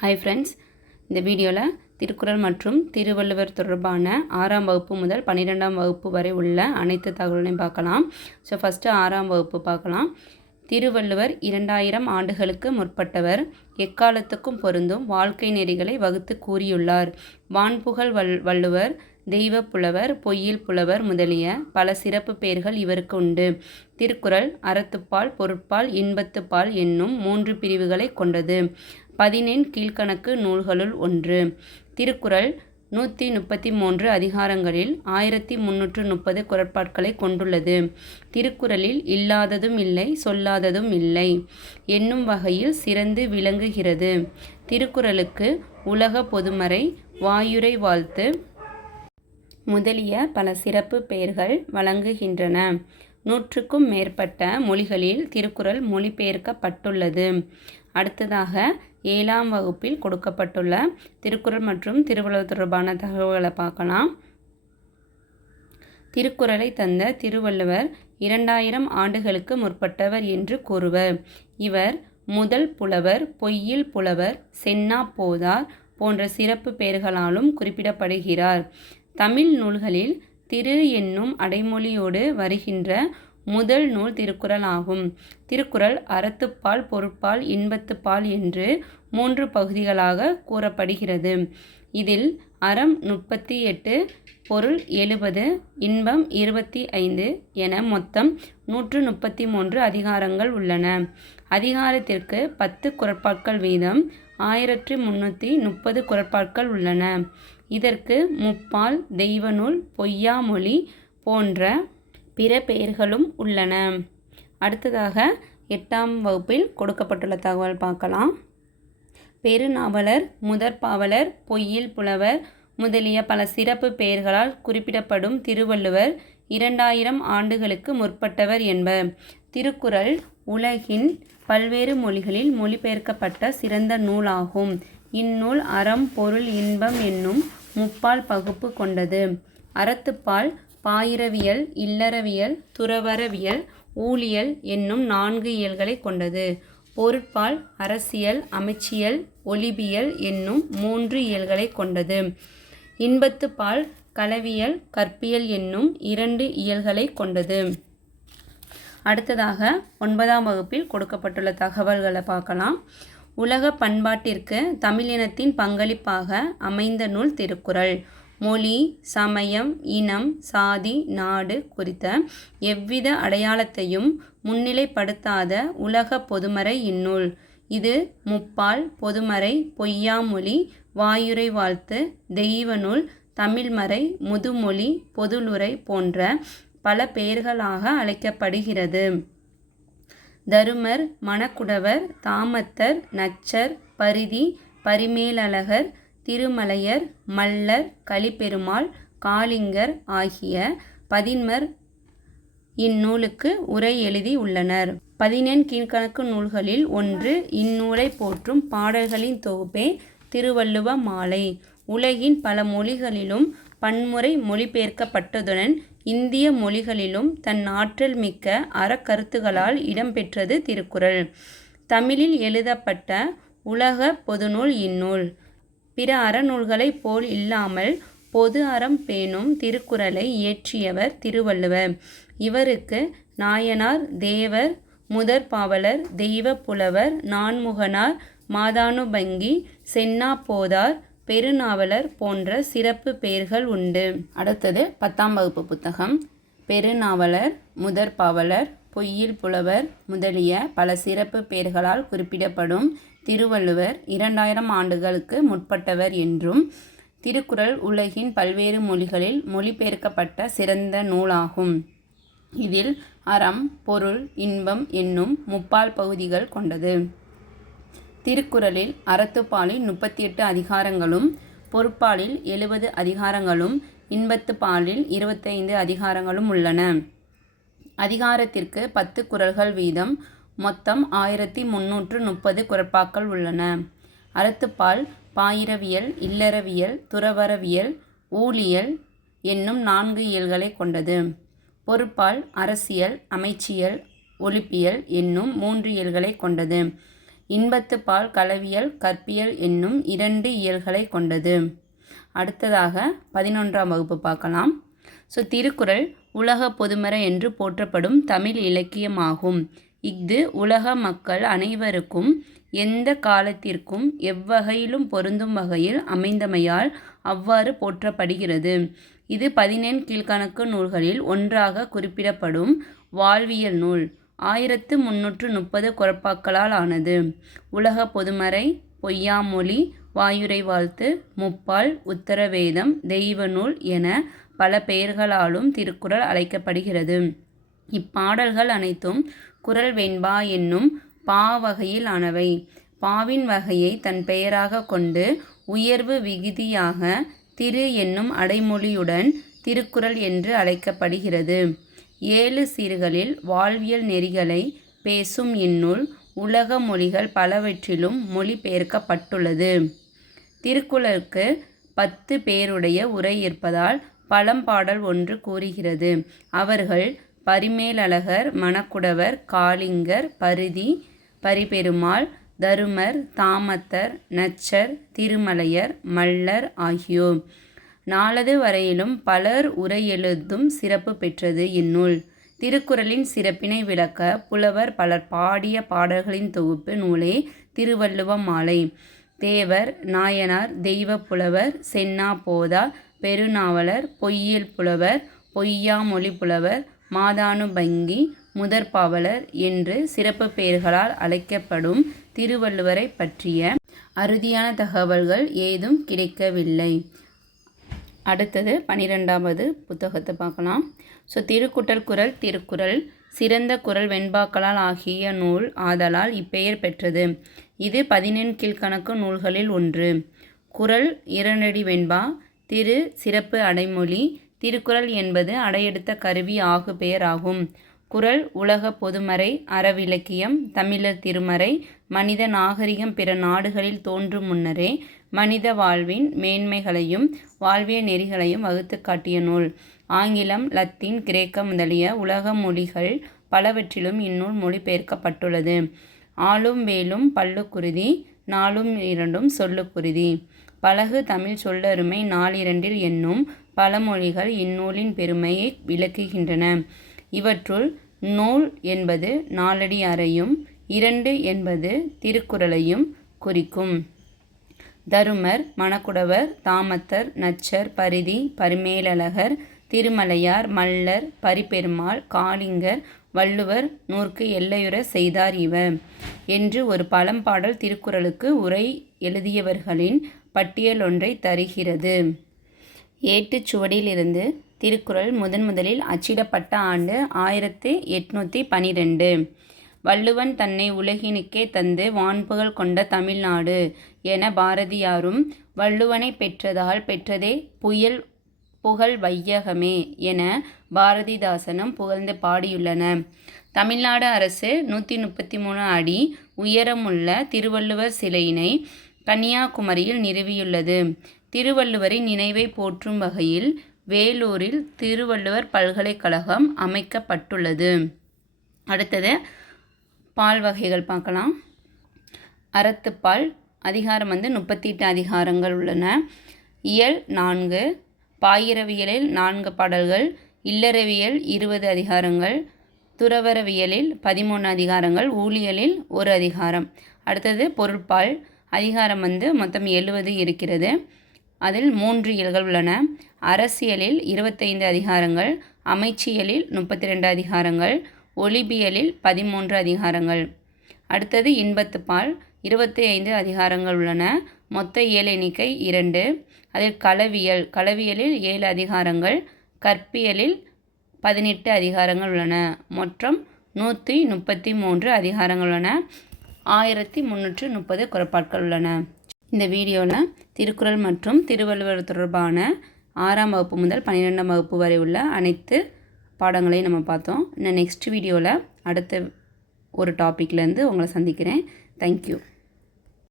Hi friends, இந்த வீடியோவில் திருக்குறள் மற்றும் திருவள்ளுவர் தொடர்பான 6ஆம் வகுப்பு முதல் 12ஆம் வகுப்பு வரை உள்ள அனைத்து தகவல்களையும் பார்க்கலாம். ஃபஸ்ட்டு 6ஆம் வகுப்பு பார்க்கலாம். திருவள்ளுவர் 2000 ஆண்டுகளுக்கு முற்பட்டவர். எக்காலத்துக்கும் பொருந்தும் வாழ்க்கை நெறிகளை வகுத்து கூறியுள்ளார். வான்புகழ் வள்ளுவர், தெய்வ புலவர், பொய்யில் புலவர் முதலிய பல சிறப்பு பெயர்கள் இவருக்கு உண்டு. திருக்குறள் அறத்துப்பால், பொருட்பால், இன்பத்துப்பால் என்னும் 3 பிரிவுகளை கொண்டது. 14 கீழ்க்கணக்கு நூல்களுள் ஒன்று. திருக்குறள் 133 அதிகாரங்களில் 1330 குறட்பாட்களை கொண்டுள்ளது. திருக்குறளில் இல்லாததும் இல்லை, சொல்லாததும் இல்லை என்னும் வகையில் சிறந்து விளங்குகிறது. திருக்குறளுக்கு உலக பொதுமறை, வாயுரை வாழ்த்து முதலிய பல சிறப்பு பெயர்கள் வழங்குகின்றன. 100க்கும் மேற்பட்ட மொழிகளில் திருக்குறள் மொழிபெயர்க்கப்பட்டுள்ளது. அடுத்ததாக 7ஆம் வகுப்பில் கொடுக்கப்பட்டுள்ள திருக்குறள் மற்றும் திருவள்ளுவர் தொடர்பான தகவல்களை பார்க்கலாம். திருக்குறளை தந்த திருவள்ளுவர் 2000 ஆண்டுகளுக்கு முற்பட்டவர் என்று கூறுவர். இவர் முதல் புலவர், பொய்யில் புலவர், சென்னா போதார் போன்ற சிறப்பு பெயர்களாலும் குறிப்பிடப்படுகிறார். தமிழ் நூல்களில் திரு என்னும் அடைமொழியோடு வருகின்ற முதல் நூல் திருக்குறள் ஆகும். திருக்குறள் அறத்துப்பால், பொருட்பால், இன்பத்துப்பால் என்று 3 பகுதிகளாக கூறப்படுகிறது. இதில் அறம் 38, பொருள் 70, இன்பம் 25 என மொத்தம் 133 அதிகாரங்கள் உள்ளன. அதிகாரத்திற்கு 10 குறட்பாக்கள் வீதம் 1330 குறட்பாக்கள் உள்ளன. இதற்கு முப்பால், தெய்வநூல், பொய்யாமொழி போன்ற பிற பெயர்களும் உள்ளன. அடுத்ததாக 8ஆம் வகுப்பில் கொடுக்கப்பட்டுள்ள தகவல் பார்க்கலாம். பெருநாவலர், முதற்பாவலர், பொய்யில் புலவர் முதலிய பல சிறப்பு பெயர்களால் குறிப்பிடப்படும் திருவள்ளுவர் 2000 ஆண்டுகளுக்கு முற்பட்டவர் என்பர். திருக்குறள் உலகின் பல்வேறு மொழிகளில் மொழிபெயர்க்கப்பட்ட சிறந்த நூலாகும். இந்நூல் அறம், பொருள், இன்பம் என்னும் முப்பால் பகுப்பு கொண்டது. அறத்துப்பால் பாயிரவியல், இல்லறவியல், துறவறவியல், ஊழியல் என்னும் 4 இயல்களை கொண்டது. பொருட்பால் அரசியல், அமைச்சியல், ஒலிபியல் என்னும் 3 இயல்களை கொண்டது. இன்பத்துப்பால் களவியல், கற்பியல் என்னும் 2 இயல்களை கொண்டது. அடுத்ததாக 9ஆம் வகுப்பில் கொடுக்கப்பட்டுள்ள தகவல்களை பார்க்கலாம். உலக பண்பாட்டிற்கு தமிழினத்தின் பங்களிப்பாக அமைந்த நூல் திருக்குறள். மொழி, சமயம், இனம், சாதி, நாடு குறித்த எவ்வித அடையாளத்தையும் முன்னிலைப்படுத்தாத உலக பொதுமறை இந்நூல். இது முப்பால், பொதுமறை, பொய்யாமொழி, வாயுரை வாழ்த்து, தெய்வநூல், தமிழ்மறை, முதுமொழி, பொதுளுரை போன்ற பல பெயர்களாக அழைக்கப்படுகிறது. தருமர், மணக்குடவர், தாமத்தர், நச்சர், பரிதி, பரிமேலழகர், திருமலையர், மல்லர், கலிப்பெருமாள், காளிங்கர் ஆகிய 11 இந்நூலுக்கு உரை எழுதி உள்ளனர். 14 கீழ்க்கணக்கு நூல்களில் ஒன்று. இந்நூலை போற்றும் பாடல்களின் தொகுப்பே திருவள்ளுவ மாலை. உலகின் பல மொழிகளிலும் பன்முறை மொழிபெயர்க்கப்பட்டதுடன் இந்திய மொழிகளிலும் தன் ஆற்றல் மிக்க அறக்கருத்துகளால் இடம்பெற்றது திருக்குறள். தமிழில் எழுதப்பட்ட உலக பொதுநூல் இந்நூல். பிற அறநூல்களைப் போல் இல்லாமல் பொது அறம் பேணும் திருக்குறளை இயற்றியவர் திருவள்ளுவர். இவருக்கு நாயனார், தேவர், முதற்பாவலர், தெய்வ புலவர், நான்முகனார், மாதானுபங்கி, சென்னா போதார், பெருநாவலர் போன்ற சிறப்பு பெயர்கள் உண்டு. அடுத்தது 10ஆம் வகுப்பு புத்தகம். பெருநாவலர், முதற்பாவலர், பொய்யில் புலவர் முதலிய பல சிறப்பு பெயர்களால் குறிப்பிடப்படும் திருவள்ளுவர் 2000 ஆண்டுகளுக்கு முற்பட்டவர் என்றும், திருக்குறள் உலகின் பல்வேறு மொழிகளில் மொழிபெயர்க்கப்பட்ட சிறந்த நூலாகும். இதில் அறம், பொருள், இன்பம் என்னும் முப்பால் பகுதிகள் கொண்டது. திருக்குறளில் அறத்துப்பாலில் 38 அதிகாரங்களும், பொருட்பாலில் 70 அதிகாரங்களும், இன்பத்துப்பாலில் 25 அதிகாரங்களும் உள்ளன. அதிகாரத்திற்கு 10 குறள்கள் வீதம் மொத்தம் 1330 குறட்பாக்கள் உள்ளன. அறத்துப்பால் பாயிரவியல், இல்லறவியல், துறவறவியல், ஊழியல் என்னும் 4 இயல்களை கொண்டது. பொருட்பால் அரசியல், அமைச்சியல், ஒலிப்பியல் என்னும் 3 இயல்களை கொண்டது. இன்பத்துப்பால் களவியல் கற்பியல் என்னும் 2 இயல்களை கொண்டது. அடுத்ததாக 11ஆம் வகுப்பு பார்க்கலாம். திருக்குறள் உலக பொதுமறை என்று போற்றப்படும் தமிழ் இலக்கியமாகும். இஃது உலக மக்கள் அனைவருக்கும் எந்த காலத்திற்கும் எவ்வகையிலும் பொருந்தும் வகையில் அமைந்தமையால் அவ்வாறு போற்றப்படுகிறது. இது 14 கீழ்க்கணக்கு நூல்களில் ஒன்றாக குறிப்பிடப்படும் வாழ்வியல் நூல். 1330 குறட்பாக்களால் ஆனது. உலக பொதுமறை, பொய்யாமொழி, வாயுரை வாழ்த்து, முப்பால், உத்தரவேதம், தெய்வ நூல் என பல பெயர்களாலும் திருக்குறள் அழைக்கப்படுகிறது. இப்பாடல்கள் அனைத்தும் குறள் வெண்பா என்னும் பாவகையில் ஆனவை. பாவின் வகையை தன் பெயராக கொண்டு உயர்வு விகுதியாக திரு என்னும் அடைமொழியுடன் திருக்குறள் என்று அழைக்கப்படுகிறது. 7 சீர்களில் வாழ்வியல் நெறிகளை பேசும் இந்நூல் உலக மொழிகள் பலவற்றிலும் மொழிபெயர்க்கப்பட்டுள்ளது. திருக்குறளுக்கு 10 பேருடைய உரை இருப்பதால் பழம்பாடல் ஒன்று கூறுகிறது. அவர்கள் பரிமேலழகர், மணக்குடவர், காளிங்கர், பரிதி, பரிபெருமாள், தருமர், தாமத்தர், நச்சர், திருமலையர், மல்லர் ஆகியோர். நாளது வரையிலும் பலர் உரை எழுதும் சிறப்பு பெற்றது இந்நூல். திருக்குறளின் சிறப்பினை விளக்க புலவர் பலர் பாடிய பாடல்களின் தொகுப்பு நூலே திருவள்ளுவ மாலை. தேவர், நாயனார், தெய்வ புலவர், சென்னா போதார், பெருநாவலர், பொய்யியல் புலவர், பொய்யாமொழி புலவர், மாதானுபங்கி, முதற்பாவலர் என்று சிறப்பு பெயர்களால் அழைக்கப்படும் திருவள்ளுவரை பற்றிய அறுதியான தகவல்கள் ஏதும் கிடைக்கவில்லை. அடுத்தது 12வது புத்தகத்தை பார்க்கலாம். திருக்குறள் குறள் திருக்குறள் சிறந்த குறள் வெண்பாக்களால் ஆகிய நூல் ஆதலால் இப்பெயர் பெற்றது. இது 14 கீழ்க்கணக்கு நூல்களில் ஒன்று. குறள் 2 வெண்பா, திரு சிறப்பு அடைமொழி. திருக்குறள் என்பது அடையெடுத்த கருவி ஆகு பெயர் ஆகும். குறள் உலக பொதுமறை, அறவிலக்கியம், தமிழர் திருமறை, மனித நாகரிகம் பிற நாடுகளில் தோன்றும் முன்னரே மனித வாழ்வின் மேன்மைகளையும் வாழ்விய நெறிகளையும் வகுத்து காட்டிய நூல். ஆங்கிலம், லத்தீன், கிரேக்கம் முதலிய உலக மொழிகள் பலவற்றிலும் இந்நூல் மொழிபெயர்க்கப்பட்டுள்ளது. ஆலும் வேலும் பல்லுக்குறுதி, நாலும் இரண்டும் சொல்லுக்குறுதி. பலகு தமிழ் சொல்லருமை நாலிரண்டில் என்னும் பழமொழிகள் இந்நூலின் பெருமையை விளக்குகின்றன. இவற்றுள் நூல் என்பது 4 அடி அறையும் 2 என்பது திருக்குறளையும் குறிக்கும். தருமர், மணக்குடவர், தாமத்தர், நச்சர், பரிதி, பரிமேலழகர், திருமலையார், மல்லர், பரிபெருமாள், காளிங்கர், வள்ளுவர் நூற்கு எல்லையுற செய்தார் இவர் என்று ஒரு பழம்பாடல் திருக்குறளுக்கு உரை எழுதியவர்களின் பட்டியல் ஒன்றை தருகிறது. ஏட்டுச்சுவடியிலிருந்து திருக்குறள் முதலில் அச்சிடப்பட்ட ஆண்டு 1812. வள்ளுவன் தன்னை உலகினுக்கே தந்து வான்புகழ் கொண்ட தமிழ்நாடு என பாரதியாரும், வள்ளுவனை பெற்றதால் பெற்றதே புகழ் வையகமே என பாரதிதாசனும் புகழ்ந்து பாடியுள்ளனர். தமிழ்நாடு அரசு 133 அடி உயரமுள்ள திருவள்ளுவர் சிலையினை கன்னியாகுமரியில் நிறுவியுள்ளது. திருவள்ளுவரின் நினைவை போற்றும் வகையில் வேலூரில் திருவள்ளுவர் பல்கலைக்கழகம் அமைக்கப்பட்டுள்ளது. அடுத்தது பால் வகைகள் பார்க்கலாம். அறத்துப்பால் அதிகாரம் 38 அதிகாரங்கள் உள்ளன. இயல் 4, பாயிரவியலில் 4 பாடல்கள், இல்லறவியல் 20 அதிகாரங்கள், துறவறவியலில் 13 அதிகாரங்கள், ஊழியலில் 1 அதிகாரம். அடுத்தது பொருட்பால் அதிகாரம் மொத்தம் 70 இருக்கிறது. அதில் 3 இயல்கள் உள்ளன. அரசியலில் 25 அதிகாரங்கள், அமைச்சியலில் 32 அதிகாரங்கள், ஒலிபியலில் 13 அதிகாரங்கள். அடுத்தது இன்பத்துப்பால் 25 அதிகாரங்கள் உள்ளன. மொத்த இயல் எண்ணிக்கை 2. அதில் களவியலில் 7 அதிகாரங்கள், கற்பியலில் 18 அதிகாரங்கள் உள்ளன. மொத்தம் 133 அதிகாரங்கள் உள்ளன. 1330 குறட்பாக்கள் உள்ளன. இந்த வீடியோவில் திருக்குறள் மற்றும் திருவள்ளுவர் தொடர்பான 6ஆம் வகுப்பு முதல் 12ஆம் வகுப்பு வரை உள்ள அனைத்து பாடங்களையும் நம்ம பார்த்தோம். இன்னும் நெக்ஸ்ட் வீடியோவில் அடுத்த ஒரு டாப்பிக்லேருந்து உங்களை சந்திக்கிறேன். தேங்க்யூ.